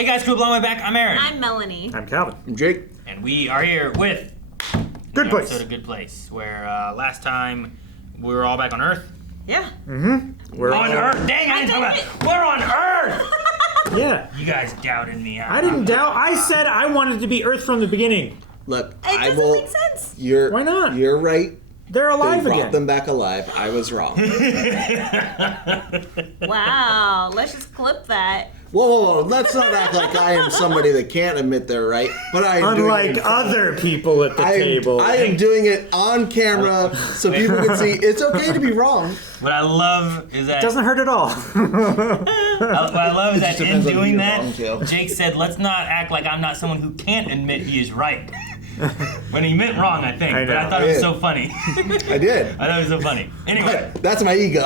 Hey guys, cool, blowing my back. I'm Aaron. I'm Melanie. I'm Calvin. I'm Jake. And we are here with Good Place. episode of Good Place, where last time we were all back on Earth. Yeah. We're On Earth? Dang, I didn't talk about it. We're on Earth! Yeah. You guys doubted me. I didn't doubt. I said I wanted to be Earth from the beginning. Look, It doesn't make sense. Why not? You're right. They're alive They brought again. them back alive. I was wrong. Wow. Let's just clip that. Whoa. Let's not act like I am somebody that can't admit they're right. But I am doing Unlike it in front of- other people at the table. I am doing it on camera so people can see it's okay to be wrong. What I love is that... It doesn't hurt at all. What I love is that just in depends on who doing you're that, wrong to. Jake said, let's not act like I'm not someone who can't admit he is right. When he meant wrong, I think. I But I know. thought it was so funny. I did. I thought it was so funny. Anyway. But that's my ego.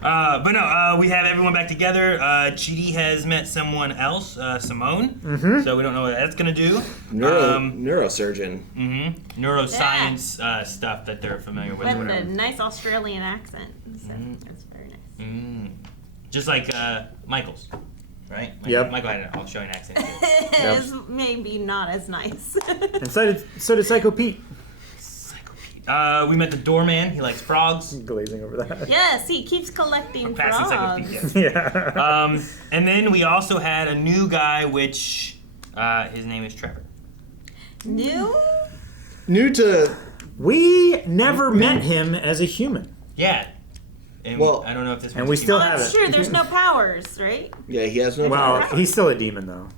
But no, we have everyone back together. Chidi has met someone else, Simone. So we don't know what that's gonna do. Neurosurgeon. Neuroscience stuff that they're familiar with. With a nice Australian accent. So that's very nice. Just like Michael's, right? Yep. Michael had an Australian accent. It's maybe not as nice. And so did Psycho Pete. We met the doorman. He likes frogs. Glazing over that. Yes, he keeps collecting Passing Psycho frogs. Pete, yes. Yeah. And then we also had a new guy, which his name is Trevor. New? New to... We never met him as a human. Yeah. And Well, I don't know if this. and one's we still female. have That's it. true. There's no powers, right? Yeah, he has no Well, power. he's still a demon though.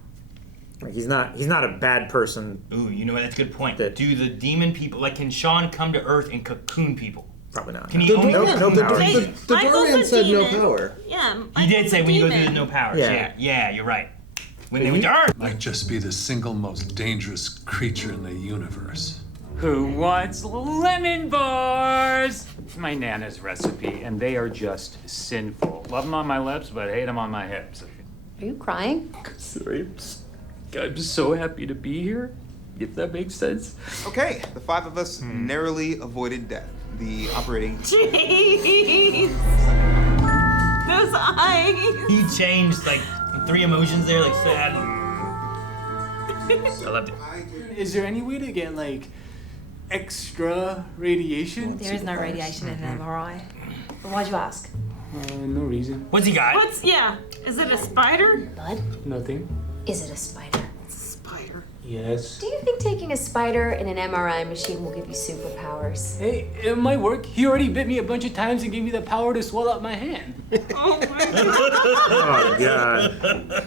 Like he's not a bad person. Ooh, you know what? That's a good point. That- Do the demon people, like, can Sean come to Earth and cocoon people? Probably not. Can he only? No power. Hey, The Michael's doorman a said no demon. power. Yeah. He did say when you go through, there's no demon. powers. Yeah. Yeah, you're right. When they went to Earth. Might just be the single most dangerous creature in the universe. Who wants lemon bars? It's my Nana's recipe, and they are just sinful. Love them on my lips, but hate them on my hips. Are you crying? Sorry, I'm so happy to be here, if that makes sense. Okay, the five of us narrowly avoided death. The operating... Jeez. Those eyes. He changed like 3 emotions there, like sad. I loved it. Is there any way to get like extra radiation? There is no radiation in an MRI. But why'd you ask? No reason. What's he got? Is it a spider? Bud, Nothing. is it a spider? Spider. Yes. Do you think taking a spider in an MRI machine will give you superpowers? Hey, it might work. He already bit me a bunch of times and gave me the power to swell up my hand. Oh my god. Oh god.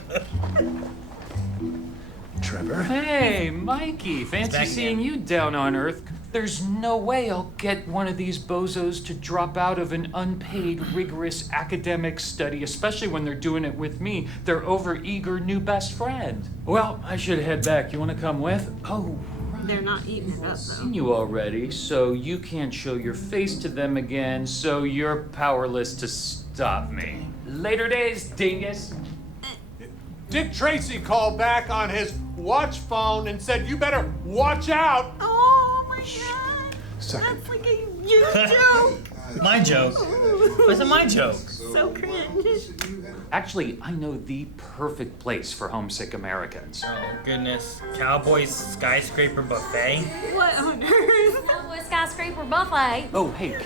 Trevor? Hey, Mikey, fancy back seeing again. you down on Earth. There's no way I'll get one of these bozos to drop out of an unpaid, rigorous academic study, especially when they're doing it with me, their overeager new best friend. Well, I should head back. You want to come with? Oh, They're not eating it up though. seen you already, so you can't show your face to them again, so you're powerless to stop me. Later days, dingus. Dick Tracy called back on his watch phone and said, "You better watch out." Oh my god. That's like a huge joke. My joke. Wasn't my joke. So cringe. Actually, I know the perfect place for homesick Americans. Oh goodness. Cowboys skyscraper buffet. What on earth? Cowboy skyscraper buffet. Oh, hey,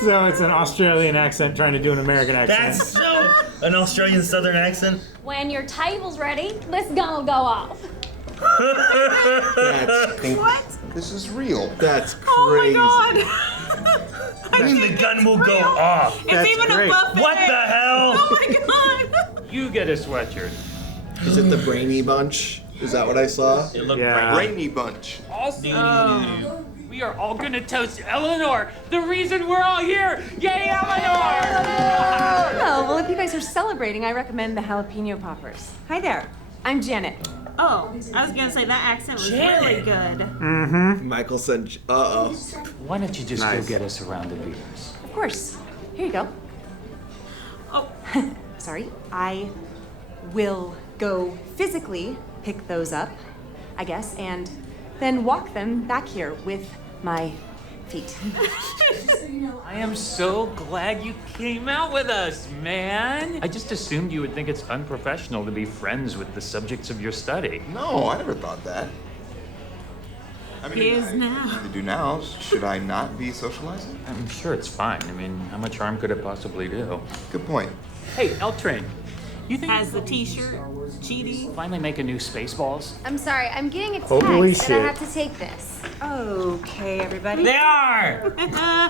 So it's an Australian accent trying to do an American accent. That's so an Australian Southern accent. When your table's ready, let's go off. What? This is real. That's crazy. Oh my god. I mean, the gun will go off. It's That's even great. a buffet. What the hell? Oh my god. you get a sweatshirt. Is it the Brainy Bunch? Is that what I saw? It looked Yeah. Brainy Bunch. Awesome. We are all gonna toast Eleanor, the reason we're all here. Yay, Eleanor! Oh, well, if you guys are celebrating, I recommend the jalapeno poppers. Hi there. I'm Janet. Oh, I was gonna say that accent was really good. Michael said, uh-oh. Why don't you just Nice. go get us a round of beers? Of course. Here you go. Oh, Sorry. I will go physically pick those up, I guess, and then walk them back here with my feet. I am so glad you came out with us, man. I just assumed you would think it's unprofessional to be friends with the subjects of your study. No, I never thought that. I mean, He is now. I do now. Should I not be socializing? I'm sure it's fine. I mean, how much harm could it possibly do? Good point. Hey, L-Train, you think Has the t-shirt. GD. finally make a new Spaceballs? I'm sorry, I'm getting a text Holy and shit. I have to take this. Okay, everybody. They are!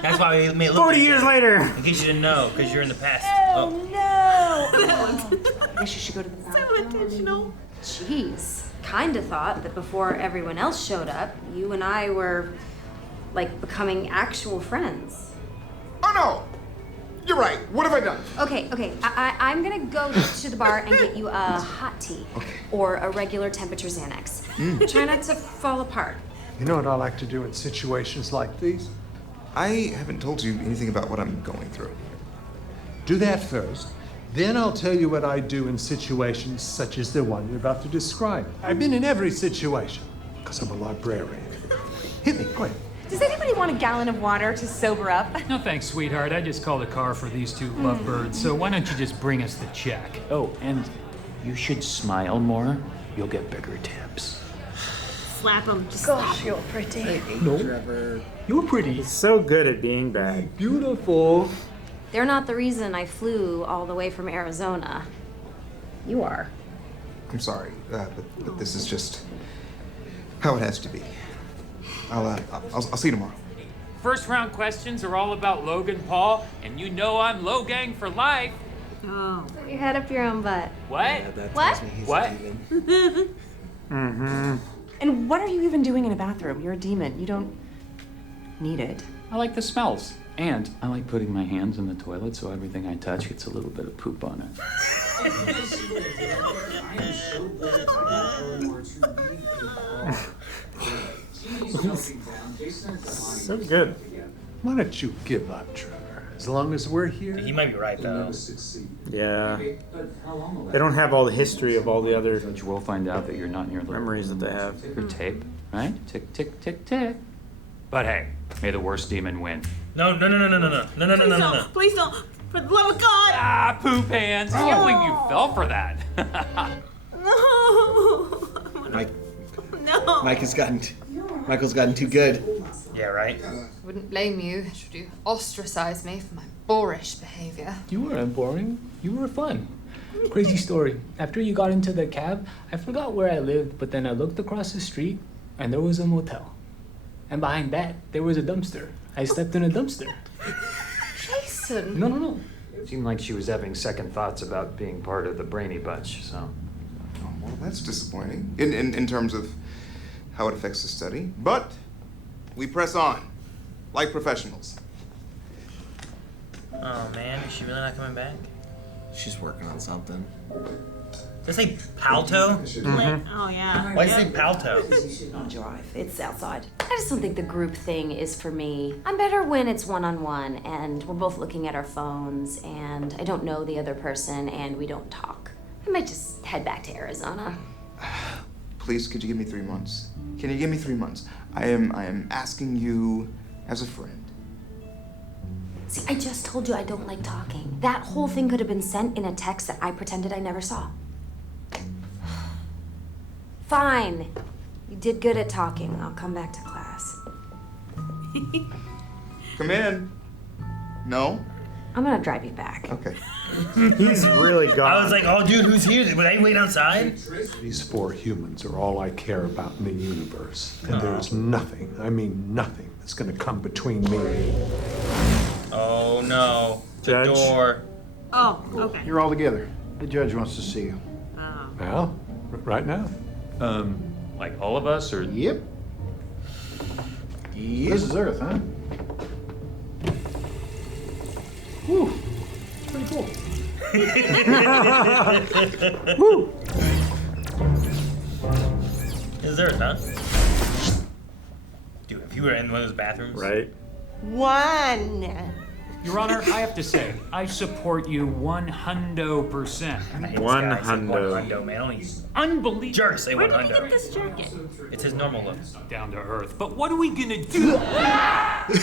That's why we made 40 years later. In case you didn't know, because you're in the past. Oh, no! I guess you should go to the bathroom. So intentional. Jeez. Kinda thought that before everyone else showed up, you and I were, like, becoming actual friends. Oh no! You're right. What have I done? Okay. I'm gonna go to the bar and get you a hot tea. Or a regular temperature Xanax. Try not to fall apart. You know what I like to do in situations like these? I haven't told you anything about what I'm going through. Do that first. Then I'll tell you what I do in situations such as the one you're about to describe. I've been in every situation, because I'm a librarian. Hit me, quick. Does anybody want a gallon of water to sober up? No thanks, sweetheart. I just called a car for these two lovebirds, so why don't you just bring us the check? Oh, and you should smile more. You'll get bigger tips. Slap him. Just Gosh, you're pretty. Trevor. You're pretty. So good at being bad. Beautiful. They're not the reason I flew all the way from Arizona. You are. I'm sorry, but this is just how it has to be. I'll see you tomorrow. First round questions are all about Logan Paul, and you know I'm low gang for life. Oh. Put your head up your own butt. What? What? What? And what are you even doing in a bathroom? You're a demon. You don't need it. I like the smells. And I like putting my hands in the toilet so everything I touch gets a little bit of poop on it. So good. Why don't you give up, Trevor? As long as we're here, He might be right, though. Yeah. They don't have all the history of all the other But you will find out that you're not in your little memories that they have. your tape, right? Tick, tick, tick, tick. But hey, may the worst demon win. No. Please don't. For the love of God. Ah, poop hands. I can't believe you fell for that. No. Mike, No. Michael's gotten too good. Yeah, right? Wouldn't blame you should you ostracize me for my boorish behavior. You weren't boring. You were fun. Crazy story. After you got into the cab, I forgot where I lived, but then I looked across the street and there was a motel. And behind that, there was a dumpster. I stepped in a dumpster. Jason! No. It seemed like she was having second thoughts about being part of the Brainy Bunch, so. Oh, well, that's disappointing in terms of how it affects the study. But we press on, like professionals. Oh, man. Is she really not coming back? She's working on something. Does it say Palto? Oh, yeah. Why does it say Palto? Don't drive. It's outside. I just don't think the group thing is for me. I'm better when it's one-on-one and we're both looking at our phones and I don't know the other person and we don't talk. I might just head back to Arizona. Please, could you give me 3 months? Can you give me 3 months? I am asking you as a friend. See, I just told you I don't like talking. That whole thing could have been sent in a text that I pretended I never saw. Fine. You did good at talking. I'll come back to class. Come in. No? I'm gonna drive you back. Okay. He's really gone. I was like, oh, dude, who's here? Would I wait outside? these 4 humans are all I care about in the universe. And there's nothing, I mean nothing, that's gonna come between me and you. Oh, no. The Judge? door. Oh, okay. You're all together. The judge wants to see you. Oh. Well, right now. Like all of us, or? Yep. This is Earth, huh? Whew. It's pretty cool. Woo! Is there, huh? Dude, if you were in one of those bathrooms. Right. One. Your Honor, I have to say, I support you 100%. 100. Man. Only Unbelievable. jerks say Where did he 100. get this jacket? It's his normal look. Down to earth. But what are we gonna do?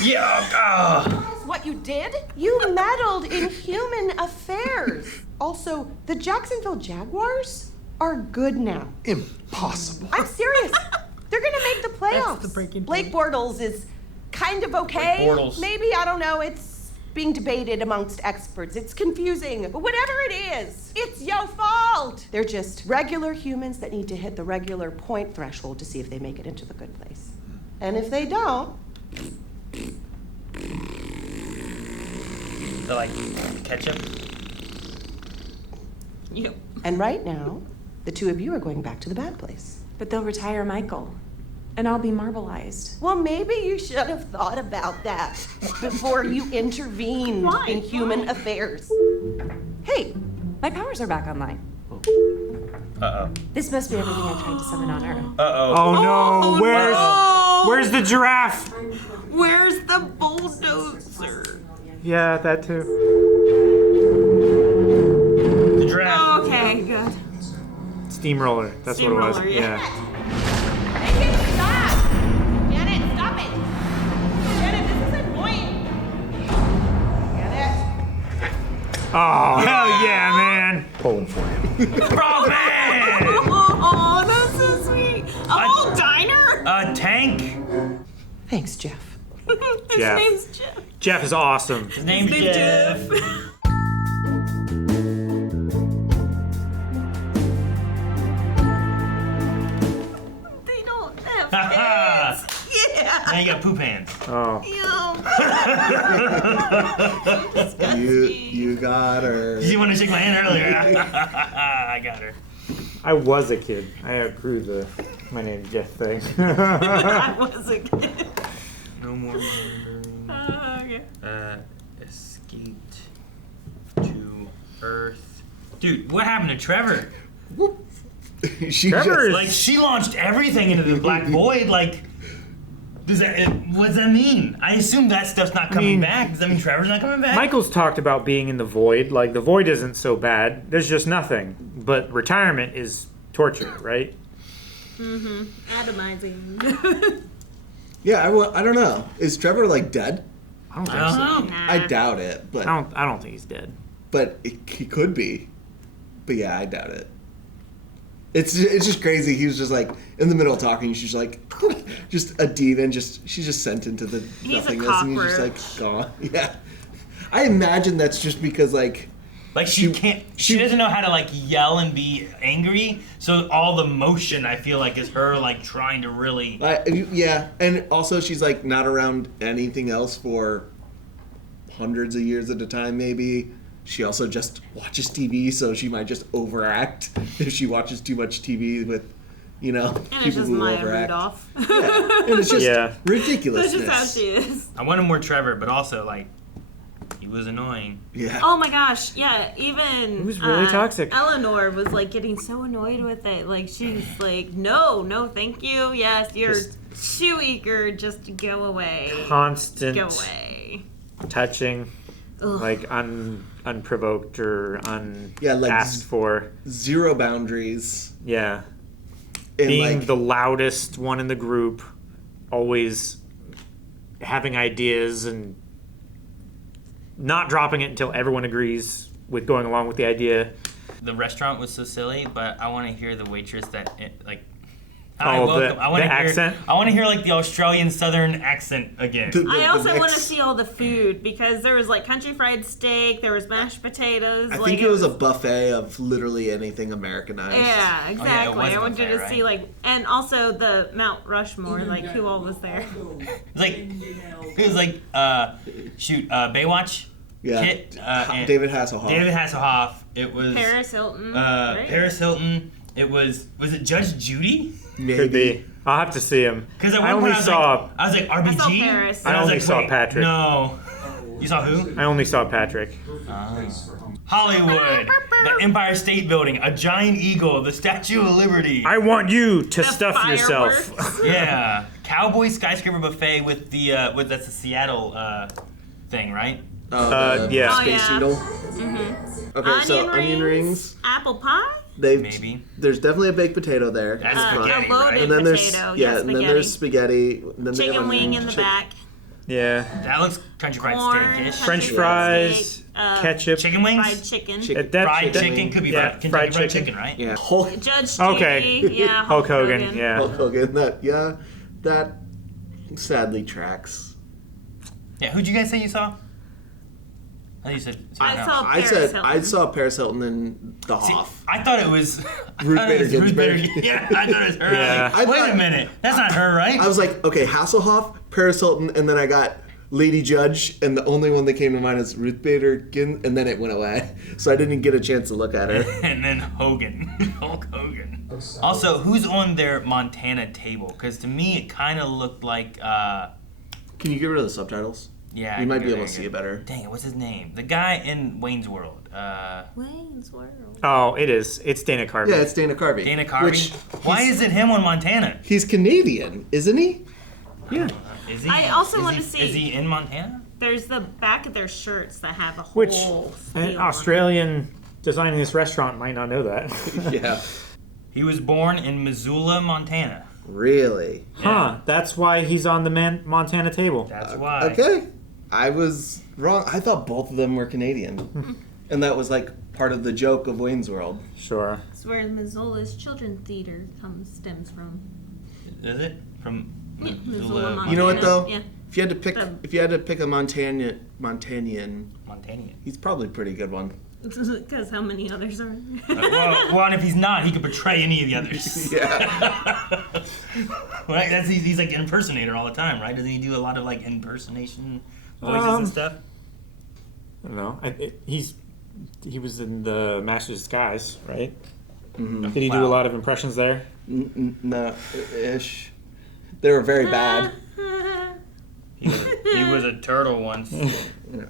Yeah. What you did? You meddled in human affairs. Also, the Jacksonville Jaguars are good now. Impossible. I'm serious. They're gonna make the playoffs. the breaking Blake Bortles is kind of okay. Blake Bortles. Maybe, I don't know. It's being debated amongst experts. It's confusing. But whatever it is, it's your fault. They're just regular humans that need to hit the regular point threshold to see if they make it into the good place. And if they don't, So like ketchup. Yep. and right now, the two of you are going back to the bad place. But they'll retire Michael, and I'll be marbleized. Well, maybe you should have thought about that before you intervened Why? in human affairs. Hey, My powers are back online. Uh-oh. This must be everything I tried to summon on Earth. Uh-oh. Oh no! no! Where's the giraffe? Where's the bulldozer? Yeah, that too. The giraffe. Okay, good. Steamroller. That's what it was. Steamroller, yeah. stop! Janet, stop it! Janet, this is annoying. Janet. Oh hell yeah, man! Pulling for you. Bro, man! Oh, that's so sweet. A whole diner? A tank. Thanks, Jeff. His Jeff. name's Jeff. Jeff is awesome. His name's Jeff. They don't have Ha pants. Yeah. Now you got poop hands. Oh. You got her. Did you want to shake my hand earlier? I got her. I was a kid. I outgrew the my name's Jeff thing. I was a kid. No more murdering. Okay. Escaped to Earth. Dude, what happened to Trevor? She Trevor is- Like, she launched everything into the black void. Like, what does that mean? I assume that stuff's not coming back. Does that mean Trevor's not coming back? Michael's talked about being in the void. Like, the void isn't so bad. There's just nothing. But retirement is torture, right? Mm-hmm. Atomizing. Yeah, I don't know. Is Trevor like dead? I don't think so. Nah. I doubt it, but I don't think he's dead. but he could be. But yeah, I doubt it. It's just crazy. He was just like in the middle of talking. She's like, just a demon. She's just sent into the He's a nothingness, and he's just like gone. Yeah, I imagine that's just because like she can't. She doesn't know how to like yell and be angry. So all the motion I feel like is her like trying to really. Yeah, and also she's like not around anything else for hundreds of years at a time. Maybe she also just watches TV, so she might just overact if she watches too much TV with, And it's people just who Maya overact. Rudolph. Yeah. And it's just ridiculousness. That's just how she is. I wanted more Trevor, but also like he was annoying. Yeah. Oh my gosh, yeah, even He was really toxic. Eleanor was like getting so annoyed with it. Like she's like, no, thank you. Yes, you're too eager, just go away. Constant Go away. touching, Ugh. like unprovoked or like asked for. Zero boundaries. Yeah. And Being like the loudest one in the group, always having ideas and not dropping it until everyone agrees with going along with the idea. The restaurant was so silly, but I want to hear the waitress that like. Oh, welcome. the I want to hear accent? I want to hear like the Australian Southern accent again. I also want to see all the food because there was like country fried steak, there was mashed potatoes. I like, think it was a buffet of literally anything Americanized. Yeah, exactly. was I want you buffet, to right? see like, and also the Mount Rushmore, like who all was there. It was like Baywatch. Yeah. Kit, and David Hasselhoff. David Hasselhoff. It was Paris Hilton. Right? Paris Hilton. It was it Judge Judy? Maybe. Could be. I'll have to see him. Because I only saw. I was like RBG. I saw Paris. And I was only like, saw wait, Patrick. No. You saw who? I only saw Patrick. Hollywood, the Empire State Building, a giant eagle, the Statue of Liberty. I want you to The stuff yourself. fireworks. Yeah, Cowboy Skyscraper Buffet with the that's the Seattle thing, right? Yeah. Space Needle. Okay, so onion rings. Apple pie. Maybe. There's definitely a baked potato there. That's A spaghetti, loaded right? And then there's potato. yeah, Yes, and then there's spaghetti. And then they have Chicken wing in the back. Yeah. That looks country fried Corn, steak-ish. French country fries, steak, ketchup. Chicken wings? fried chicken. Fried chicken could be Yeah, Kentucky fried fried chicken. chicken, right? Yeah. Judge Okay. Judy. Yeah. Hulk Hogan. Yeah. Hulk Hogan. That sadly tracks. Yeah, who'd you guys say you saw? I thought you said. I saw Paris Hilton in The Hoff. I thought it was Ruth Bader Ginsburg. Yeah, I thought it was her. Yeah. Like, wait a minute, that's not her, right? I was like, okay, Hasselhoff, Paris Hilton, and then I got Lady Judge, and the only one that came to mind is Ruth Bader Ginsburg, and then it went away. So I didn't get a chance to look at her. And then Hogan, Hulk Hogan. Also, who's on their Montana table? Because to me, it kind of looked like. Can you get rid of the subtitles? Yeah, you might good, be able to good. see it better. Dang it, what's his name? The guy in Wayne's World. Wayne's World. Oh, it is. It's Dana Carvey. Yeah, it's Dana Carvey. Dana Carvey. Why is it him on Montana? He's Canadian, isn't he? Yeah. Is he? I also want to see. Is he in Montana? There's the back of their shirts that have a Which whole. an Australian designing this restaurant might not know that. Yeah. He was born in Missoula, Montana. Really? Huh. That's why he's on the Montana table. That's why. Okay. I was wrong. I thought both of them were Canadian. And that was like part of the joke of Wayne's World. Sure. It's where Missoula's Children's Theater stems from. Is it from Yeah, Missoula? Montana. You know what though? Yeah. If you had to pick a Montanian, Montanian. he's probably a pretty good one. Because how many others are there? Well, and if he's not, he could portray any of the others. Yeah. Right? He's like an impersonator all the time, right? Doesn't he do a lot of like impersonation voices and stuff? I don't know. He was in the Master of Disguise, right? Mm-hmm. Did he do a lot of impressions there? No, ish. They were very bad. He was a turtle once.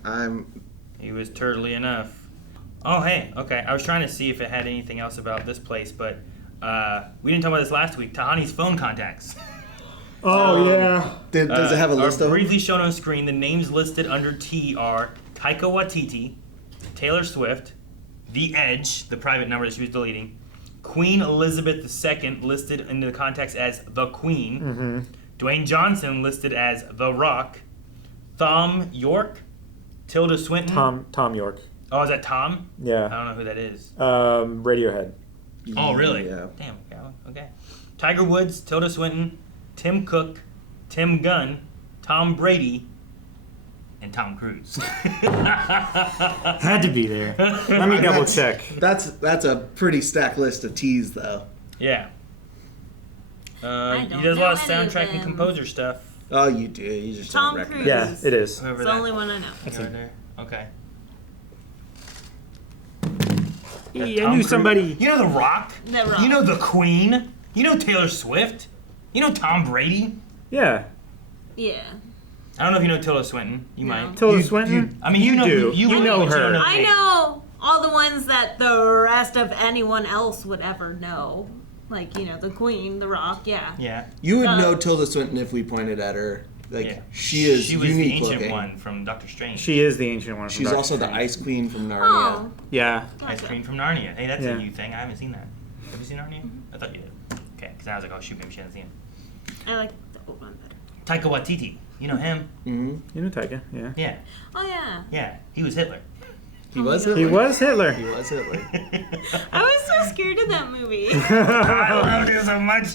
I'm. He was turtly enough. Oh, hey, okay. I was trying to see if it had anything else about this place, but we didn't talk about this last week. Tahani's phone contacts. Oh, yeah. Does it have a list of them? Briefly shown on screen, the names listed under T are Taika Waititi, Taylor Swift, The Edge, the private number that she was deleting, Queen Elizabeth II listed in the contacts as The Queen, Dwayne Johnson listed as The Rock, Thom Yorke, Tilda Swinton. Tom Yorke. Oh, is that Tom? Yeah. I don't know who that is. Radiohead. Oh, really? Yeah. Damn, Calvin. Okay. Tiger Woods, Tilda Swinton, Tim Cook, Tim Gunn, Tom Brady, and Tom Cruise. Had to be there. Let me double check. That's a pretty stacked list of T's, though. Yeah. He don't does a lot of know any of soundtrack and them. composer stuff. Oh, you do. You just Tom don't recognize. Cruise. Yeah, it is. Whoever It's that. the only one I know. That's there. Okay. I Tom knew Cruise. somebody. You know The Rock? The Rock. You know The Queen? You know Taylor Swift? You know Tom Brady? Yeah. Yeah. I don't know if you know Tilda Swinton. You No. might. Tilda Swinton? I mean, you know, do. you know but you her. don't know I me. know all the ones that the rest of anyone else would ever know. Like, the Queen, The Rock, yeah. Yeah. You would know Tilda Swinton if we pointed at her. Like, Yeah. she is She was the unique ancient looking. one from Doctor Strange. She is the ancient one. From She's Doctor also the Strange. Ice Queen from Narnia. Oh. Yeah. Ice Cream from Narnia. Hey, that's Yeah. a new thing. I haven't seen that. Have you seen Narnia? I thought you did. Okay, because I was like, oh shoot, maybe she hasn't seen it. I like the old one better. Taika Waititi. You know him? Mm-hmm. You know Taika, yeah. Yeah. Oh, yeah. Yeah. He was Hitler. He was He Hitler. was Hitler. He was Hitler. I was so scared of that movie. I loved it so much.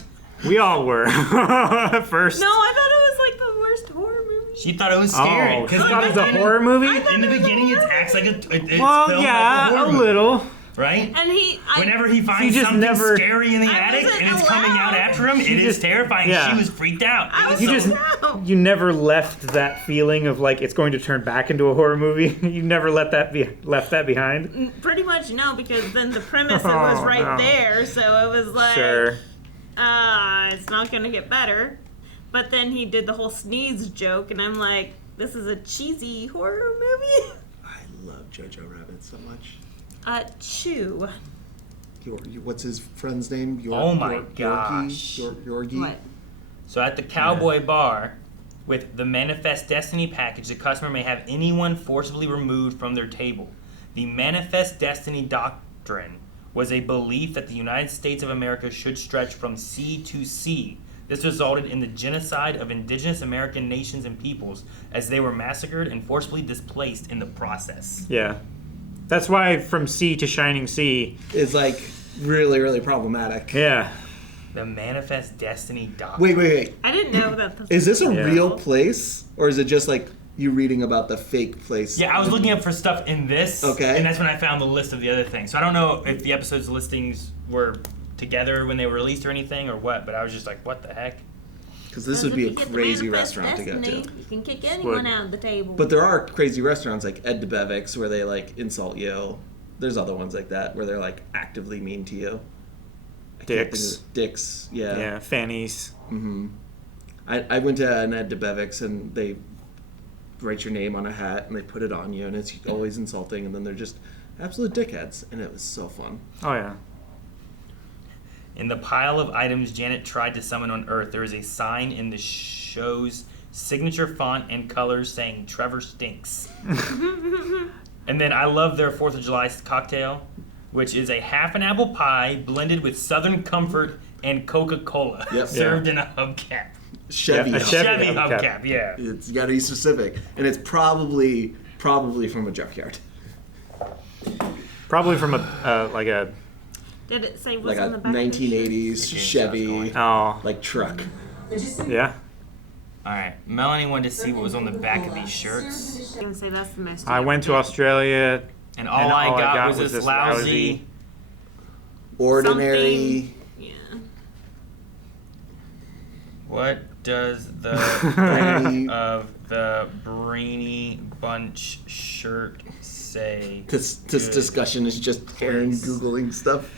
We all were. First. No, I thought it was like the worst horror movie. She thought it was scary. Oh, Because she thought it was a horror movie? In the beginning, it acts like it's Well, filmed yeah, like a horror movie, little. right? And Whenever he finds just something never- scary in the I attic wasn't and it's coming out allowed. after him, it is just- terrifying. yeah. She was freaked out. I was You so just proud. you never left that feeling of like it's going to turn back into a horror movie. You never left that behind. Pretty much no, because then the premise it was right no. there, so it was like, Sure. it's not gonna get better. But then he did the whole sneeze joke, and I'm like, this is a cheesy horror movie. I love Jojo Rabbit so much. Chew. What's his friend's name? Oh my gosh. Yorkie? What? So at the cowboy bar, with the Manifest Destiny package, the customer may have anyone forcibly removed from their table. The Manifest Destiny doctrine was a belief that the United States of America should stretch from sea to sea. This resulted in the genocide of indigenous American nations and peoples as they were massacred and forcibly displaced in the process. Yeah. That's why From Sea to Shining Sea is like really, really problematic. Yeah. The Manifest Destiny doctrine. Wait. I didn't know that. Is this a real place? Or is it just like you reading about the fake place? Yeah, I was looking up for stuff in this. Okay. And that's when I found the list of the other things. So I don't know if the episode's listings were together when they were released or anything or what, but I was just like, what the heck? Because this would be a crazy restaurant to go to. You can kick anyone out of the table. But there are crazy restaurants like Ed DeBevick's where they like insult you. There's other ones like that where they're like actively mean to you. Dick's, yeah. Yeah, Fanny's. Mm-hmm. I went to an Ed DeBevick's and they write your name on a hat and they put it on you and it's always insulting and then they're just absolute dickheads and it was so fun. Oh, yeah. In the pile of items Janet tried to summon on Earth, there is a sign in the show's signature font and colors saying Trevor stinks. And then I love their 4th of July cocktail, which is a half an apple pie blended with Southern Comfort and Coca-Cola, served in a hubcap. Chevy hubcap, yeah. It's got to be specific, and it's probably from a junkyard. Probably from a Did it say what's like on a the back 1980s Chevy like truck. Yeah. All right, Melanie wanted to see what was on the back of these shirts. I was gonna say that's the most. I went to Australia, and all I got was this lousy, ordinary. Yeah. What does the back of the Brainy Bunch shirt say? This discussion is just Aaron Googling stuff.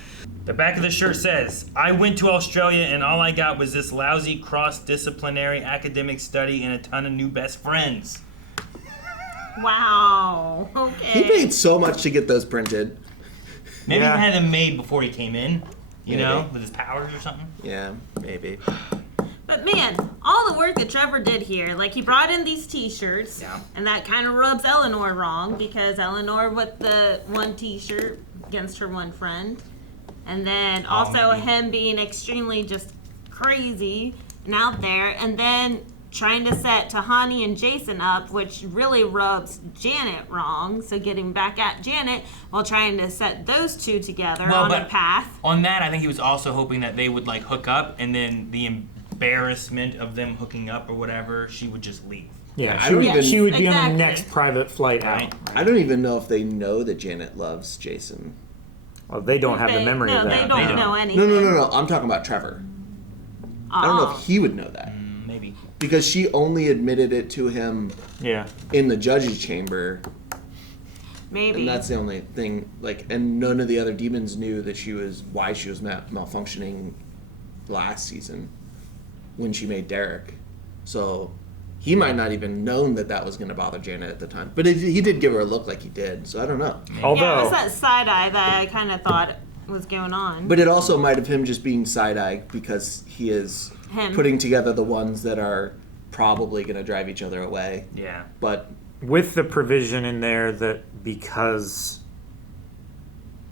The back of the shirt says, I went to Australia and all I got was this lousy cross-disciplinary academic study and a ton of new best friends. Wow. Okay. He paid so much to get those printed. Maybe he had them made before he came in, you know, with his powers or something. Yeah, maybe. But man, all the work that Trevor did here, like he brought in these t-shirts, and that kind of rubs Eleanor wrong because Eleanor with the one t-shirt against her one friend. And then also him being extremely just crazy and out there. And then trying to set Tahani and Jason up, which really rubs Janet wrong. So getting back at Janet while trying to set those two together on a path. On that, I think he was also hoping that they would like hook up and then the embarrassment of them hooking up or whatever, she would just leave. Yeah, she would be on the next private flight out. I don't even know if they know that Janet loves Jason. Well, they don't have the memory of that. They don't know anything. No. I'm talking about Trevor. I don't know if he would know that. Maybe. Because she only admitted it to him in the judge's chamber. Maybe. And that's the only thing. And none of the other demons knew that why she was malfunctioning last season when she made Derek. So he might not even known that was going to bother Janet at the time. But he did give her a look like he did, so I don't know. Yeah, it was that side eye that I kind of thought was going on. But it also might have him just being side-eye because he is putting together the ones that are probably going to drive each other away. Yeah. But with the provision in there that because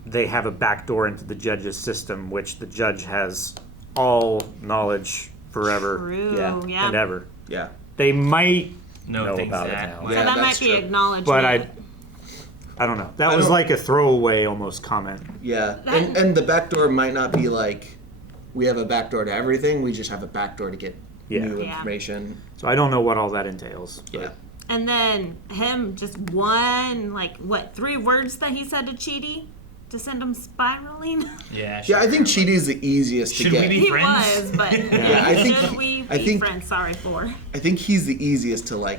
they have a backdoor into the judge's system, which the judge has all knowledge forever and ever. Yeah. They might know about it now. So that might be acknowledged. But I don't know. That was like a throwaway almost comment. Yeah. And the backdoor might not be like, we have a backdoor to everything. We just have a backdoor to get new information. So I don't know what all that entails. Yeah. And then him just one, 3 words that he said to Chidi to send him spiraling? Yeah, I think Chidi is the easiest to get. Should we be friends? He was, but should we be friends? Sorry for. I think he's the easiest to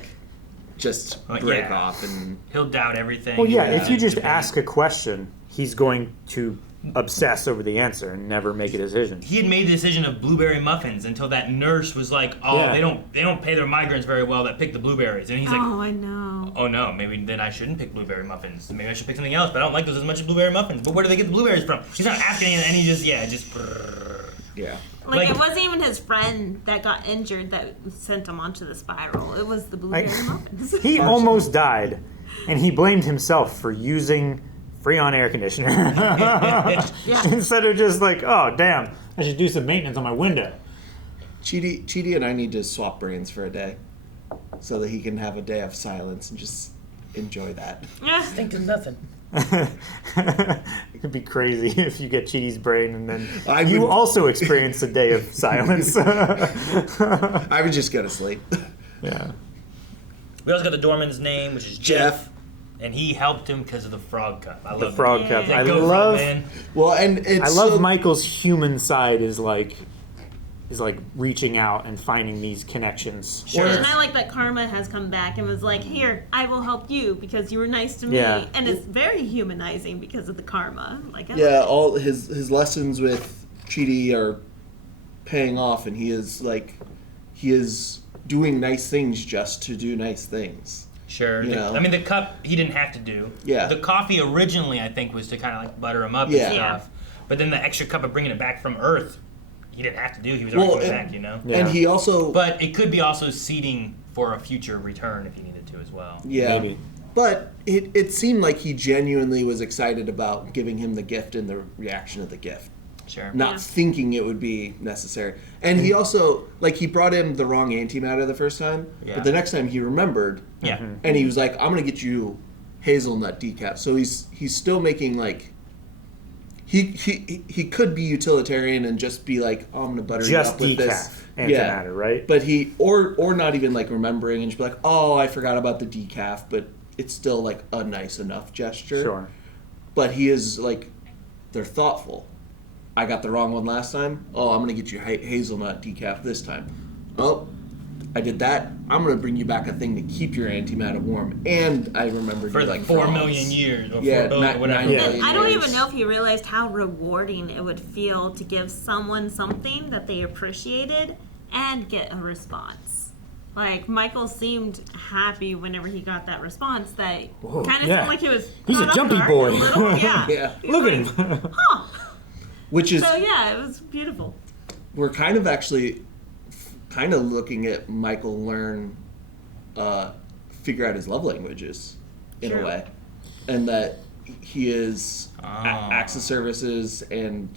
just break off and he'll doubt everything. Well, if you just ask a question, he's going to obsess over the answer and never make a decision. He had made the decision of blueberry muffins until that nurse was like, they don't pay their migrants very well that pick the blueberries. And he's like, I know. Oh no, maybe then I shouldn't pick blueberry muffins. Maybe I should pick something else, but I don't like those as much as blueberry muffins. But where do they get the blueberries from? He's not asking anything, and he just Yeah. Like, it wasn't even his friend that got injured that sent him onto the spiral. It was the blueberry muffins. He almost died, and he blamed himself for using Freon air conditioner instead of just like, oh damn, I should do some maintenance on my window. Chidi and I need to swap brains for a day, so that he can have a day of silence and just enjoy that. Think of nothing. It could be crazy if you get Chidi's brain and then you also experience a day of silence. I would just go to sleep. Yeah. We also got the doorman's name, which is Jeff. And he helped him because of the frog cup. I love The frog cup. Yeah, I go love. from, man. Well, and it's I love Michael's human side is like reaching out and finding these connections. Sure. And I like that Karma has come back and was like, here, I will help you because you were nice to me. Yeah. And it's very humanizing because of the karma. Like, I Yeah, like it. all his lessons with Chidi are paying off, and he is doing nice things just to do nice things. Sure. You know? I mean, the cup he didn't have to do. Yeah. The coffee originally, I think, was to kind of like butter him up Yeah. and stuff. But then the extra cup of bringing it back from Earth, he didn't have to do. He was already coming back, you know? Yeah. And he also... But it could be also seeding for a future return if he needed to as well. Yeah. Maybe. But it seemed like he genuinely was excited about giving him the gift and the reaction of the gift. Sure. Not thinking it would be necessary. And he also, like, he brought him the wrong antimatter the first time, Yeah. but the next time he remembered. Yeah. And he was like, I'm going to get you hazelnut decaf. So he's still making, like, he could be utilitarian and just be like, oh, I'm going to butter you up with this. Antimatter, right? But he, or not even, like, remembering and just be like, oh, I forgot about the decaf, but it's still, like, a nice enough gesture. Sure. But he is, like, they're thoughtful. I got the wrong one last time. Oh, I'm going to get you hazelnut decaf this time. Oh, I did that. I'm going to bring you back a thing to keep your antimatter warm. And I remembered For you like like 4 frogs. million years or 4 Yeah, billion or whatever. 9 million I don't years. even know if he realized how rewarding it would feel to give someone something that they appreciated and get a response. Like, Michael seemed happy whenever he got that response that Whoa, kind of yeah. seemed like he was He's a caught off jumpy guard boy. a little. Yeah. Yeah. Look at him. Which is, So, yeah, it was beautiful. we're kind of actually looking at Michael learn, figure out his love languages in True. a way. And that he is acts of services and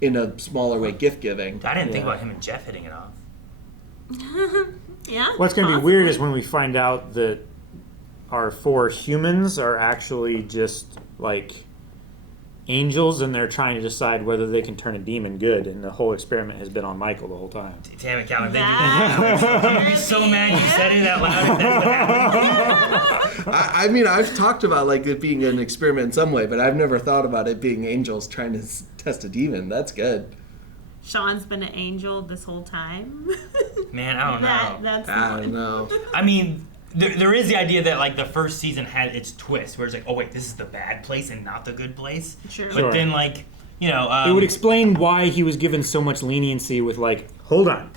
in a smaller way gift giving. I didn't think about him and Jeff hitting it off. Yeah. What's going to be weird is when we find out that our 4 humans are actually just like angels and they're trying to decide whether they can turn a demon good, and the whole experiment has been on Michael the whole time. Damn it, Calvin. I'm so mad you said it out loud. If that's what happened. I mean, I've talked about like it being an experiment in some way, but I've never thought about it being angels trying to test a demon. That's good. Sean's been an angel this whole time. Man, I don't know. That's I don't know. I mean, there is the idea that like the first season had its twist, where it's like, oh wait, this is the bad place and not the good place. Sure. But Sure. then like, you know, It would explain why he was given so much leniency with like, hold on,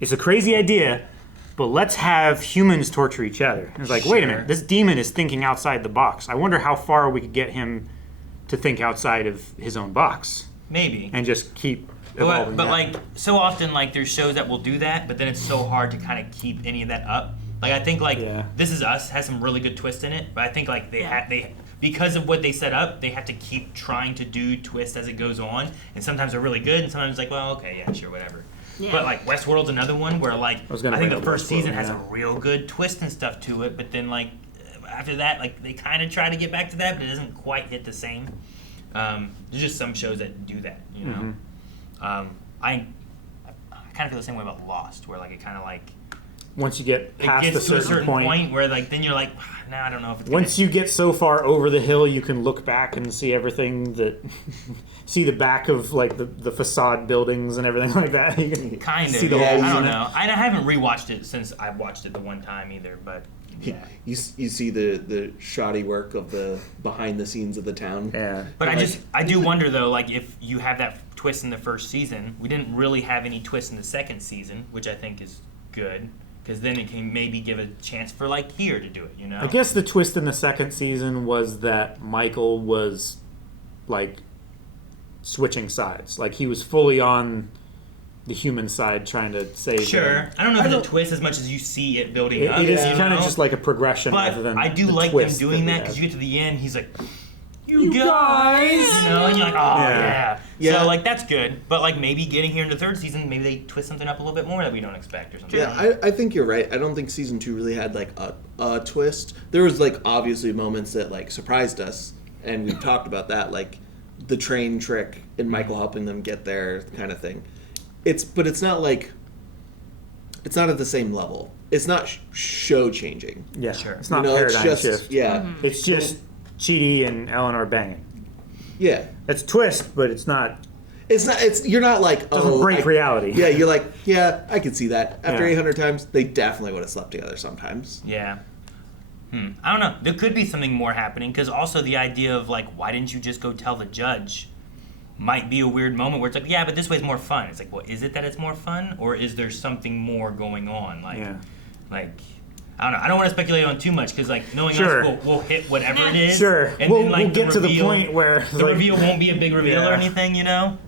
it's a crazy idea, but let's have humans torture each other. And it's like, wait a minute, this demon is thinking outside the box. I wonder how far we could get him to think outside of his own box maybe. and just keep evolving. But that. like so often, like there's shows that will do that, but then it's so hard to kind of keep any of that up. Like I think like This Is Us has some really good twists in it, but I think like they because of what they set up, they have to keep trying to do twists as it goes on, and sometimes they're really good, and sometimes like, well, okay, yeah, sure, whatever. Yeah. But like Westworld's another one where like I, was gonna think bring the up first Westworld, season has yeah. a real good twist and stuff to it, but then like after that, like they kind of try to get back to that, but it doesn't quite hit the same. There's just some shows that do that, you know. I kind of feel the same way about Lost, where like it kind of like once you get it past gets a to a certain certain point, where like then you're like, nah, I don't know if it's once you get so far over the hill, you can look back and see everything that, see the back of like the facade buildings and everything like that. You can kind of. see the Yeah, holes I in don't it. know. I haven't rewatched it since I watched it the one time either, but. Yeah. You see the shoddy work of the behind the scenes of the town. Yeah. But I do wonder though, like if you have that twist in the first season, we didn't really have any twist in the second season, which I think is good, because then it can maybe give a chance for like here to do it, you know? I guess the twist in the second season was that Michael was like switching sides. Like he was fully on the human side trying to save Sure. them. I don't know if it's a twist as much as you see it building up. It is you kind of know? just like a progression But rather than I do the like them twist doing we that had. because you get to the end, he's like, you guys, you know, and you're like, oh yeah. Yeah. So like that's good, but like maybe getting here in the third season, maybe they twist something up a little bit more that we don't expect or something. Yeah, I think you're right. I don't think season 2 really had like a twist. There was like obviously moments that like surprised us, and we talked about that, like the train trick and Michael helping them get there kind of thing. But it's not like it's not at the same level. It's not show changing. Yeah, Sure. it's not You know, it's paradigm just- shift. yeah. It's just Chidi and Eleanor banging. Yeah. It's a twist, but it's not. It's you're not like Doesn't break reality. Yeah, you're like, yeah, I can see that. After Yeah. 800 times, they definitely would have slept together sometimes. Yeah. I don't know. There could be something more happening because also the idea of like, why didn't you just go tell the judge? Might be a weird moment where it's like, yeah, but this way's more fun. It's like, well, is it that it's more fun, or is there something more going on? Like, like I don't know. I don't want to speculate on too much because like knowing Sure. us, we'll hit whatever it is. Sure. And We'll- then like we'll get to the reveal- point where, the like- reveal won't be a big reveal or Yeah. anything, you know.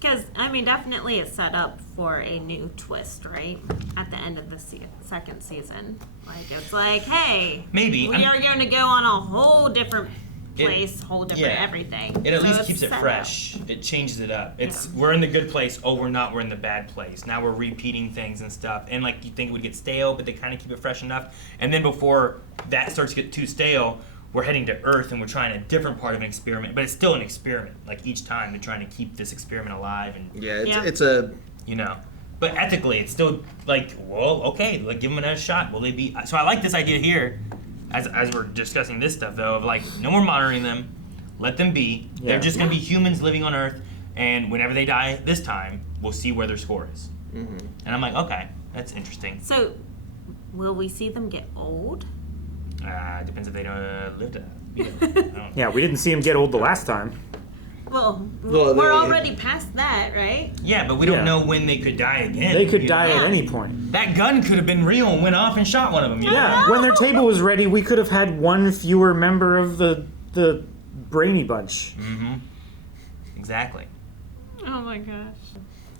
Because, I mean, definitely it's set up for a new twist, right? At the end of the second season. Like, it's like, hey, Maybe. we are going to go on a whole different place, whole different yeah. everything. It at So least it's keeps it set up. fresh. It changes it up. It's we're in the good place. Oh, we're not. We're in the bad place. Now we're repeating things and stuff. And like you think it would get stale, but they kind of keep it fresh enough. And then before that starts to get too stale, we're heading to Earth and we're trying a different part of an experiment. But it's still an experiment. Like each time they're trying to keep this experiment alive. And Yeah, it's a you know. But ethically, it's still like, well, okay, like give them another shot. Will they be? So I like this idea here, as we're discussing this stuff though, of like no more monitoring them. Let them be. Yeah. They're just going to be humans living on Earth, and whenever they die this time, we'll see where their score is. Mm-hmm. And I'm like, okay, that's interesting. So, will we see them get old? Depends if they don't live to. Yeah, we didn't see him get old the last time. Well, Well, we're they- already past that, right? Yeah, but we don't Yeah. know when they could die again. They could you die know? at any point. That gun could have been real and went off and shot one of them. You Yeah, know? when their table was ready, we could have had one fewer member of the Brainy Bunch. Mm-hmm. Exactly. Oh my gosh.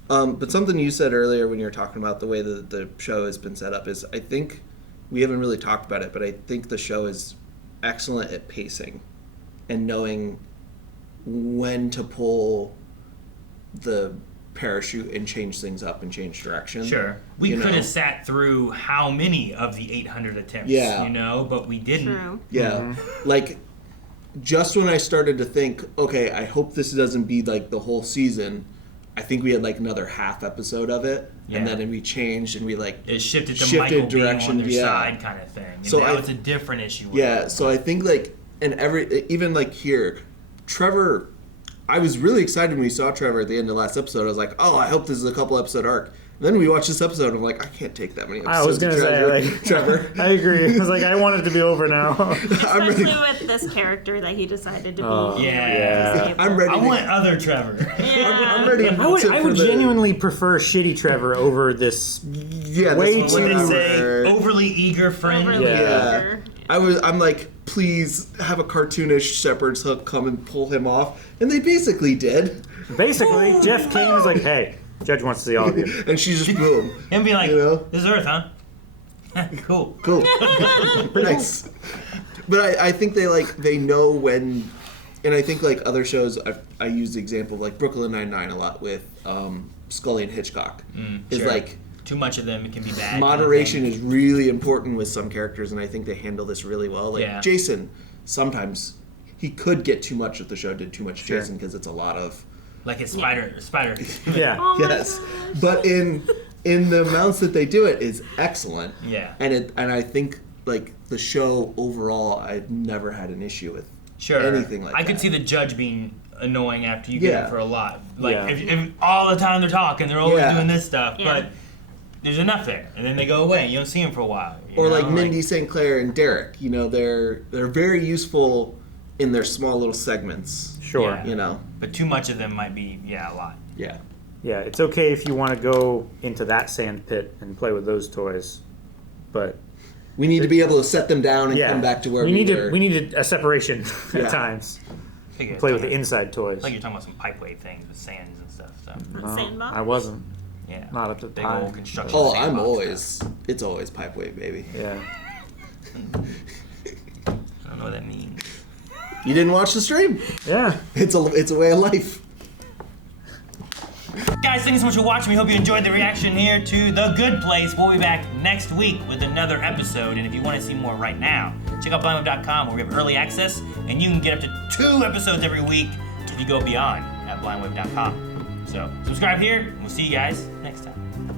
But something you said earlier when you were talking about the way that the show has been set up is, I think we haven't really talked about it, but I think the show is excellent at pacing and knowing when to pull the parachute and change things up and change direction. Sure. We You could know? have sat through how many of the 800 attempts, Yeah. you know, but we didn't. True. Yeah. Like, just when I started to think, okay, I hope this doesn't be like the whole season, I think we had like another half episode of it. Yeah. And then we changed and we like It shifted to Michael being on their yeah. side kind of thing. And So now I- it's a different issue. with Yeah, it. so I think like, and even like here, Trevor, I was really excited when we saw Trevor at the end of the last episode. I was like, oh, I hope this is a couple episode arc. And then we watched this episode and I'm like, I can't take that many episodes I was gonna of say, like, Trevor. I agree. I was like, I want it to be over now. Especially with this character that he decided to be. Yeah. I'm ready. I want other Trevor. I'm ready. I would genuinely prefer shitty Trevor over this way That's what they too. say. Overly eager friend. Yeah. I'm like, please have a cartoonish shepherd's hook come and pull him off. And they basically did. Basically, Jeff Kane was like, hey, Judge wants to see all of you. And she just boom. And be like, You know? this is Earth, huh? Cool. Cool. Nice. But I think they know when, and I think like other shows, I use the example of like Brooklyn Nine-Nine a lot with Scully and Hitchcock. Is Sure. like, Too much of them, it can be bad. moderation is really important with some characters, and I think they handle this really well. Like Yeah. Jason, sometimes he could get too much if the show did too much Sure. Jason because it's a lot of Like his spider. Yeah. Oh my yes. But in the amounts that they do it is excellent. Yeah. And I think like the show overall, I've never had an issue with Sure. anything like I that. could see the judge being annoying after you get Yeah. it for a lot. Like Yeah. if all the time they're talking, they're always Yeah. doing this stuff, Yeah. but there's enough there, and then they go away. You don't see them for a while. you Or know? like Mindy St. Clair and Derek, you know, they're very useful in their small little segments. Sure. Yeah. You know. But too much of them might be, a lot. Yeah. Yeah, it's okay if you want to go into that sand pit and play with those toys, but We need to be able to set them down and yeah, come back to where we we need were. we need a separation Yeah. at times. I think Play with it's the inside toys. like you're talking about some pipe wave things with sands and stuff. So No, Sandbox? I wasn't. Yeah. Not up to big par. old construction. Oh, sandbox it's always pipe wave, baby. Yeah. I don't know what that means. You didn't watch the stream? Yeah. It's a way of life. Guys, thanks so much for watching. We hope you enjoyed the reaction here to The Good Place. We'll be back next week with another episode. And if you want to see more right now, check out blindwave.com where we have early access, and you can get up to 2 episodes every week if you go beyond at blindwave.com. So subscribe here, and we'll see you guys next time.